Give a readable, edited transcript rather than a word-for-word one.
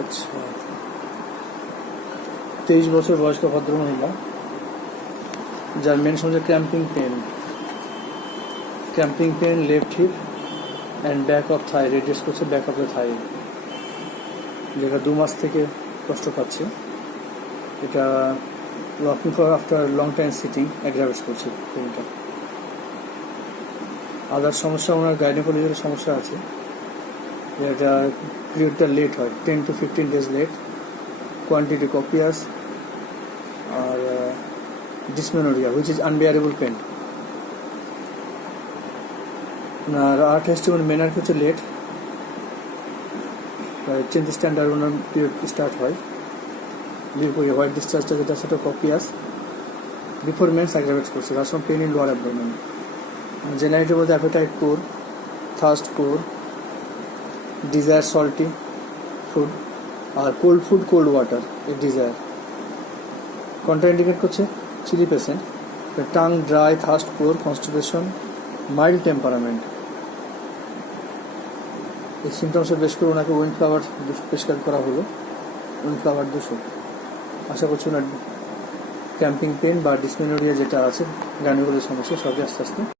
আচ্ছা, 23 বছর বয়স্ক ভদ্রমহিলা, যার মেন সমস্যা cramping pain left hip and back of thigh, radius করছে ব্যাক অফ দ্য থাই, যেটা 2 মাস থেকে কষ্ট পাচ্ছে। এটা walking for after long time sitting aggravates করছে পেনটা। আদার সমস্যা, ওনার গাইনোকোলজির সমস্যা আছে, যেটা পিরিয়ডটা লেট হয়, 10 to 15 days late, quantity copious, আর dysmenorrhoea which is unbearable pain. ওনার টেস্টিমনি মেনার হচ্ছে লেট, 10th স্ট্যান্ডার্ড ওনার পিরিয়ড স্টার্ট হয়। বিপরীতে হোয়াইট ডিসচার্জটা যেটা সেটা কপিয়াস, বিফোর মেন্স অ্যাগ্রাভেটস করছে, তার সঙ্গে pain in lower abdomen. Generality বলতে appetite poor, thirst poor, desire salty food, আর কোল্ড ফুড কোল্ড ওয়াটার এই ডিজায়ার। কন্ট্রাইন্ডিকেট করছে chilly patient, tongue dry, thirst poor, constipation, mild temperament. এই সিমটমসে বেশ করে ওনাকে উইন্ডফ্লাওয়ার প্রেসক্রাইব করা হলো, উইন্ডফ্লাওয়ার 200। আশা করছি ওনার ক্র্যাম্পিং পেন বা ডিসমেনোরিয়া যেটা আছে, গাইনোকোলজির সমস্যা, সবই আস্তে আস্তে